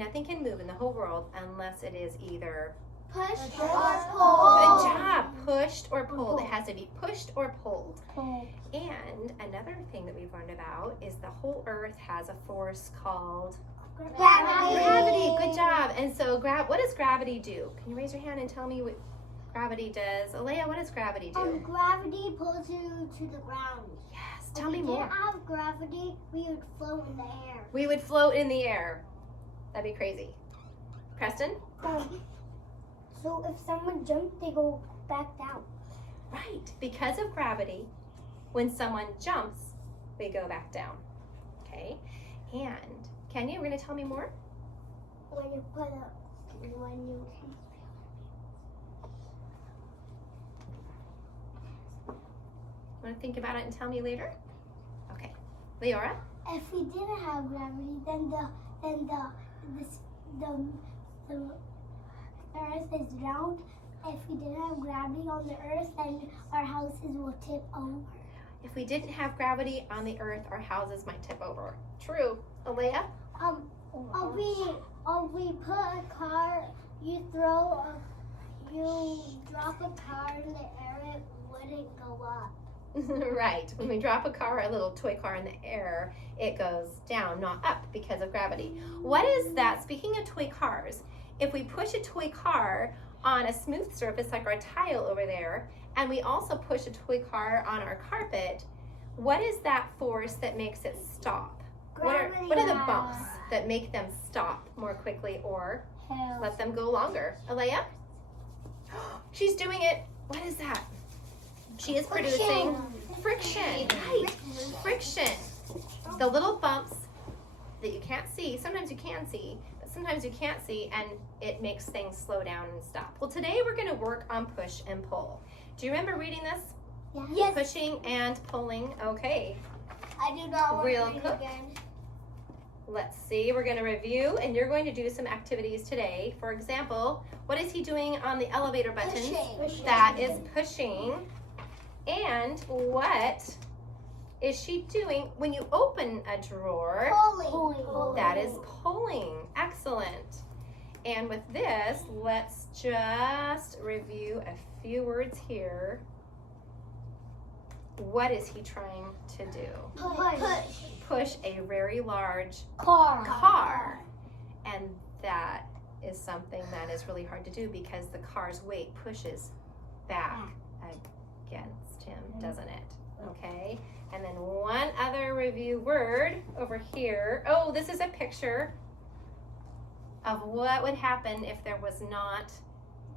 nothing can move in the whole world unless it is either Pushed or pulled. good job, pushed or pulled. It has to be pushed or pulled. And another thing that we've learned about is the whole earth has a force called gravity. Good job. And so what does gravity do? Can you raise your hand and tell me what gravity does? Alea, what does gravity do? Gravity pulls you to the ground. Yes, tell me more. If we didn't have gravity, we would float in the air. We would float in the air. That'd be crazy. Preston? So if someone jumps, they go back down. Right. Because of gravity, when someone jumps, they go back down. Okay? And Kenya, you're going to tell me more? Want to think about it and tell me later? Okay. Leora? If we didn't have gravity, then the earth is round. If we didn't have gravity on the earth, then our houses will tip over. If we didn't have gravity on the earth, our houses might tip over. True. Alea? We put a car, you drop a car in the air, it wouldn't go up. Right. When we drop a car, a little toy car in the air, it goes down, not up because of gravity. What is that? Speaking of toy cars, if we push a toy car on a smooth surface like our tile over there, and we also push a toy car on our carpet, what is that force that makes it stop? What are the bumps that make them stop more quickly or let them go longer? Alea? She's doing it. What is that? She is producing friction. Right. Friction. The little bumps that you can't see. Sometimes you can see, but sometimes you can't see, and it makes things slow down and stop. Well, today we're going to work on push and pull. Do you remember reading this? Yes. Pushing and pulling. Okay. I do not want Real to read quick. again. Let's see. We're going to review, and you're going to do some activities today. For example, what is he doing on the elevator buttons? Pushing. That is pushing. And what is she doing when you open a drawer? Pulling. That is pulling. Excellent. And with this, let's just review a few words here. What is he trying to do? Push a very large car. And that is something that is really hard to do because the car's weight pushes back against him, doesn't it? Okay. And then one other review word over here. Oh, this is a picture of what would happen if there was not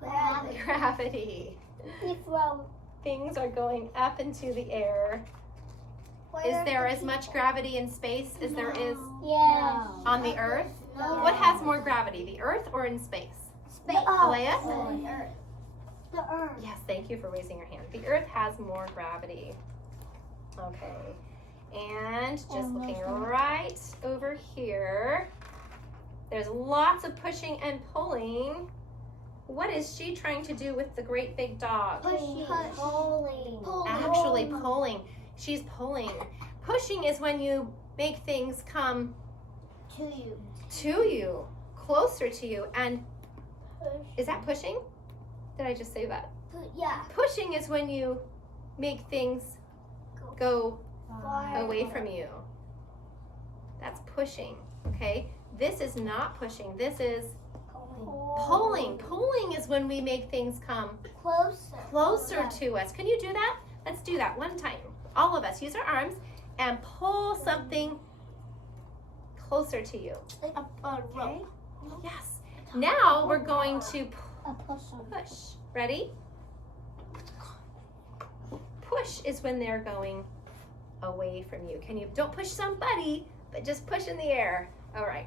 gravity. Things are going up into the air. Is there as much gravity in space as there is on the earth? What has more gravity, the earth or in space? Alea? The earth. Yes, thank you for raising your hand. The earth has more gravity. Okay. And just looking right over here, there's lots of pushing and pulling. What is she trying to do with the great big dog? Pulling. Actually pulling. She's pulling. Pushing is when you make things come to you, closer to you. And is that pushing? Did I just say that? Yeah. Pushing is when you make things go away from you. That's pushing, okay? This is not pushing. This is pulling. Pulling is when we make things come closer to us. Can you do that? Let's do that one time. All of us, use our arms and pull something closer to you. Okay? Yes. Now we're going to push. Ready? Push is when they're going away from you. Don't push somebody, but just push in the air. All right.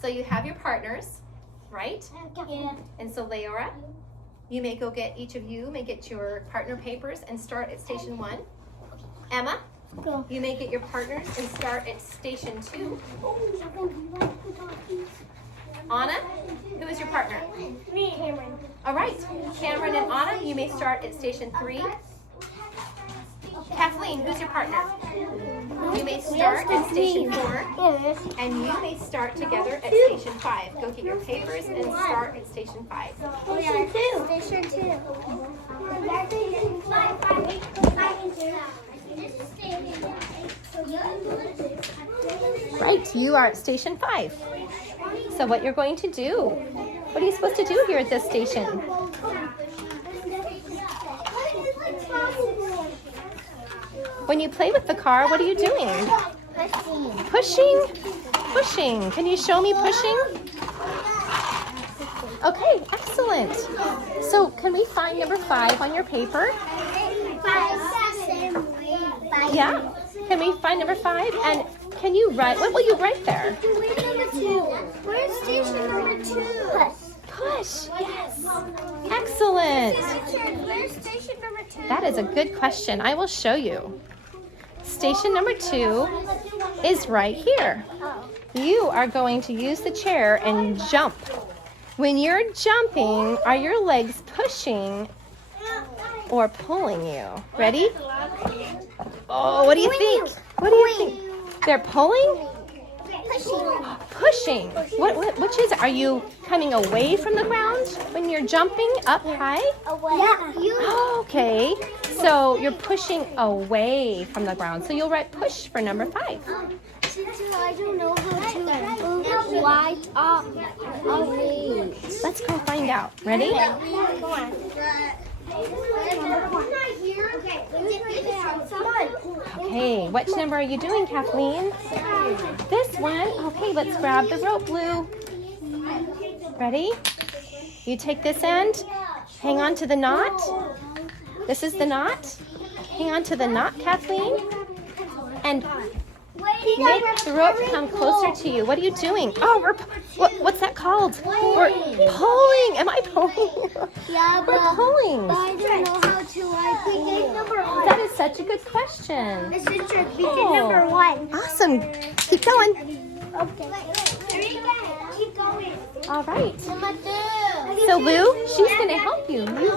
So you have your partners, right? Yeah. And so Leora, each of you may get your partner papers and start at station 1. Emma, you may get your partners and start at station 2. Anna, who is your partner? Me. Cameron. All right, Cameron and Anna, you may start at station 3. Kathleen, who's your partner? You may start at station 4, and you may start together at station 5. Go get your papers and start at station 5. Station 2. Station 2. Right, you are at station 5. So what you're going to do? What are you supposed to do here at this station? When you play with the car, what are you doing? Pushing? Pushing. Can you show me pushing? Okay, excellent. So can we find number 5 on your paper? Yeah? Can we find number 5? And can you write, what will you write there? Where's station number 2? Push, yes. Excellent. Where's station number 2? That is a good question. I will show you. Station number 2 is right here. You are going to use the chair and jump. When you're jumping, are your legs pushing or pulling you? Ready? Oh, what do you think? What do you think? They're pulling? Pushing. Which is it? Are you coming away from the ground when you're jumping up high? Oh, okay. So you're pushing away from the ground. So you'll write push for number 5. I don't know how to write away. Let's go find out. Ready? Okay, which number are you doing, Kathleen? This one? Okay, let's grab the rope, Blue. Ready? You take this end, hang on to the knot. This is the knot. Hang on to the knot, Kathleen. And make the rope come closer to you. What are you doing? Oh, what's that called? We're pulling. Am I pulling? Yeah, We're pulling. but I don't know how to write. That is such a good question. Miss Richard, we did number 1. Awesome. Keep going. Okay. Keep going. All right. Number 2. So Lou, she's going to help you. You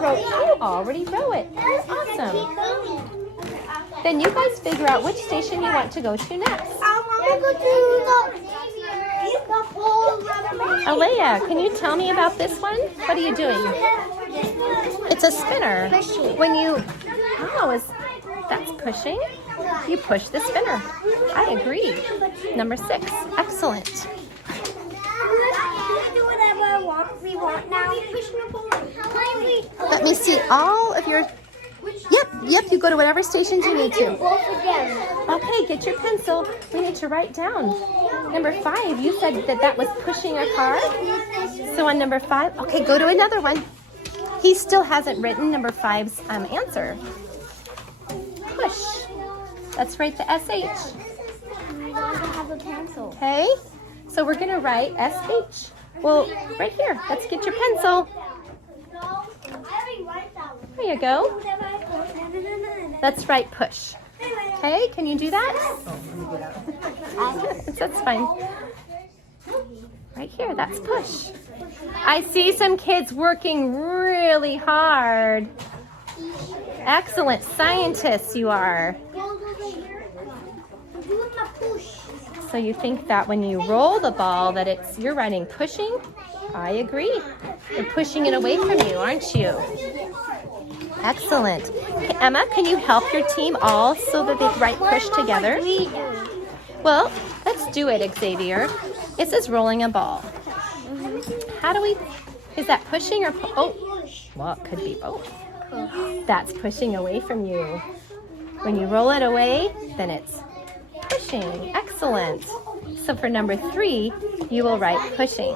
already wrote it. That's awesome. Then you guys figure out which station you want to go to next. I want to go to the pole. Alea, can you tell me about this one? What are you doing? It's a spinner. When you, that's pushing? You push the spinner. I agree. Number 6. Excellent. Do whatever we want now. Let me see all of your, yep, you go to whatever stations you need to. Okay, get your pencil. We need to write down. Number 5, you said that was pushing a car. So on number 5, okay, go to another one. He still hasn't written number 5's answer. Push. Let's write the SH. Okay, so we're going to write SH. Well, right here, let's get your pencil. There you go. Let's write push. Okay, can you do that? That's fine. Right here, that's push. I see some kids working really hard. Excellent scientists you are. So you think that when you roll the ball that you're writing pushing? I agree. You're pushing it away from you, aren't you? Excellent. Okay, Emma, can you help your team all so that they write push together? Well, let's do it, Xavier. It says rolling a ball. How do we, is that pushing or, well, it could be both. That's pushing away from you. When you roll it away, then it's pushing. Excellent. So for number 3, you will write pushing.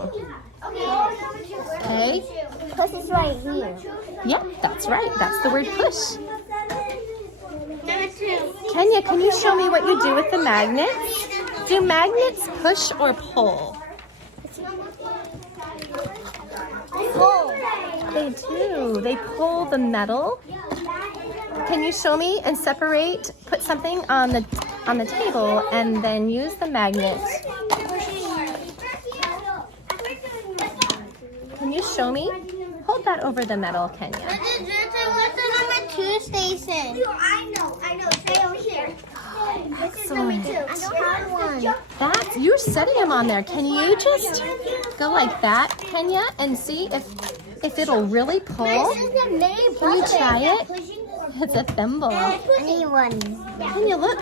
Okay? Push is right here. Yep, that's right. That's the word push. Number 2. Kenya, can you show me what you do with the magnets? Do magnets push or pull? Pull. They do. They pull the metal. Can you show me and separate, put something on the table and then use the magnet? Can you show me? Hold that over the metal, Kenya. What's the number 2 station? I know. Stay over here. Excellent. I don't have one. That's, you're setting them on there. Can you just go like that, Kenya, and see if it'll really pull? Can you try it? It's a thimble. I need one. Kenya, look.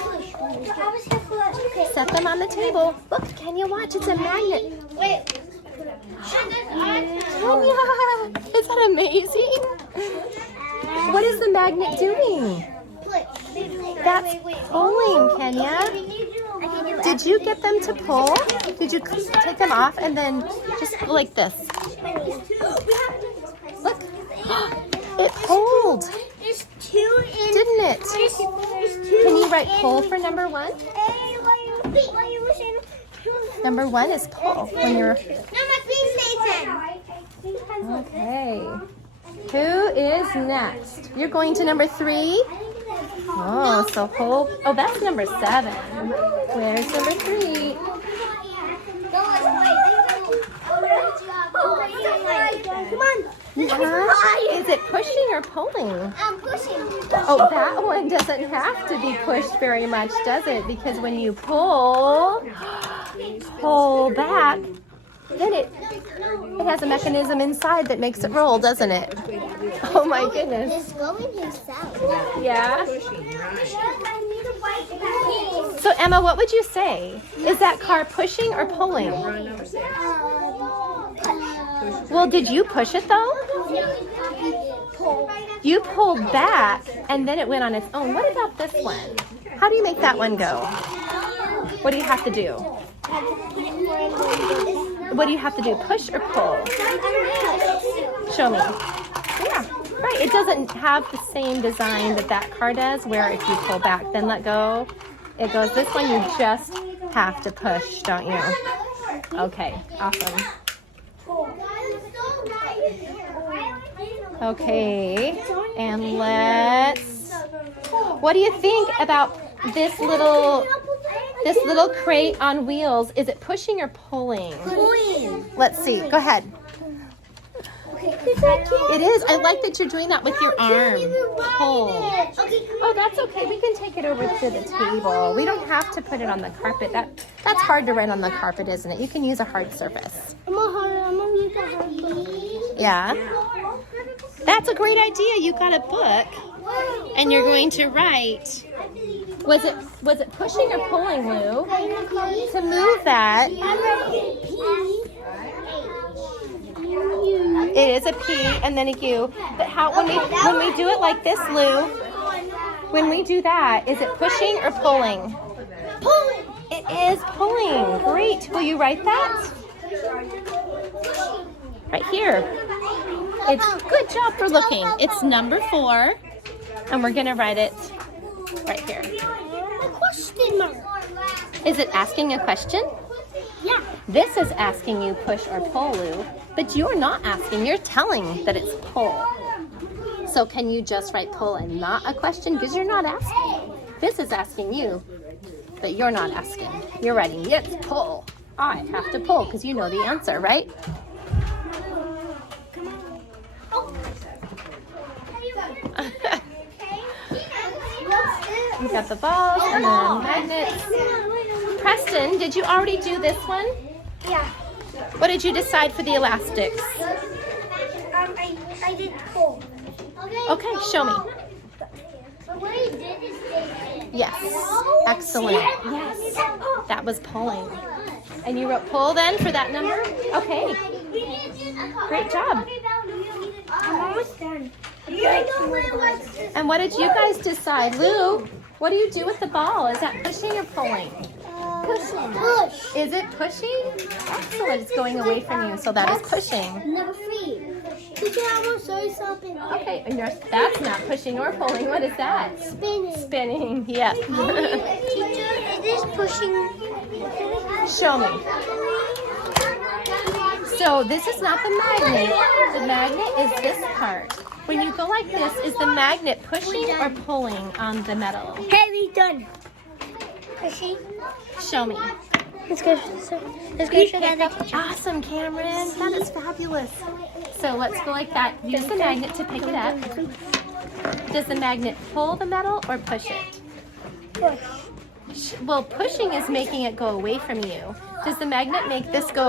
Set them on the table. Look, Kenya, watch. It's a magnet. Wait. Kenya, is that amazing? What is the magnet doing? That's pulling, Kenya. Did you get them to pull? Did you take them off and then just go like this? Look. It pulled. Didn't it? Can you write pull for number 1? Number 1 is pull when you're... Okay. Who is next? You're going to number 3? Oh, so hold. Oh, that's number 7. Where's number 3? Come on. Is it pushing or pulling? I'm pushing. Oh, that one doesn't have to be pushed very much, does it? Because when you pull back, then it has a mechanism inside that makes it roll, doesn't it? Oh my goodness. It's going himself. Yeah. So Emma, what would you say? Is that car pushing or pulling? Well, did you push it though? You pulled back and then it went on its own. What about this one? How do you make that one go? What do you have to do? What do you have to do? Push or pull? Show me. Yeah, right. It doesn't have the same design that car does, where if you pull back, then let go, it goes. This one you just have to push, don't you? Okay, awesome. Okay, and what do you think about this little crate on wheels? Is it pushing or pulling? Pulling. Let's see. Go ahead. It is. I like that you're doing that with your arm. Pull. Oh, that's okay. We can take it over to the table. We don't have to put it on the carpet. That's hard to ride on the carpet, isn't it? You can use a hard surface. I'm gonna use a hard. Yeah. That's a great idea. You got a book, and you're going to write. Was it pushing or pulling, Lou? To move that. It is a P and then a U. But when we do it like this, Lou, when we do that, is it pushing or pulling? Pulling. It is pulling. Great. Will you write that? Right here. It's good job for looking. It's number 4, and we're gonna write it right here. A question mark. Is it asking a question? Yeah. This is asking you push or pull, Lou, but you're not asking, you're telling that it's pull. So can you just write pull and not a question? Because you're not asking. This is asking you, but you're not asking. You're writing, yes, pull. I have to pull because you know the answer, right? We got the balls and then magnets. Preston, did you already do this one? Yeah. What did you decide for the elastics? I did pull. Okay, show me. What I did is Yes, excellent. Yes, that was pulling. And you wrote pull then for that number? Okay, great job. I'm almost done. And what did you guys decide? Lou, what do you do with the ball? Is that pushing or pulling? Push. Is it pushing? Excellent, it's going away from you, so that is pushing. Number 3. Teacher, I want to show you something. Okay, and that's not pushing or pulling. What is that? Spinning. Spinning, yep. Teacher, it is pushing. Show me. So this is not the magnet. The magnet is this part. When you go like this, is the magnet pushing or pulling on the metal? Okay, we done. Pushing. Show me. Let's go. Let's go show that. Awesome, Cameron. That is fabulous. So let's go like that. Use the magnet to pick it up. Does the magnet pull the metal or push it? Push. Well, pushing is making it go away from you. Does the magnet make this go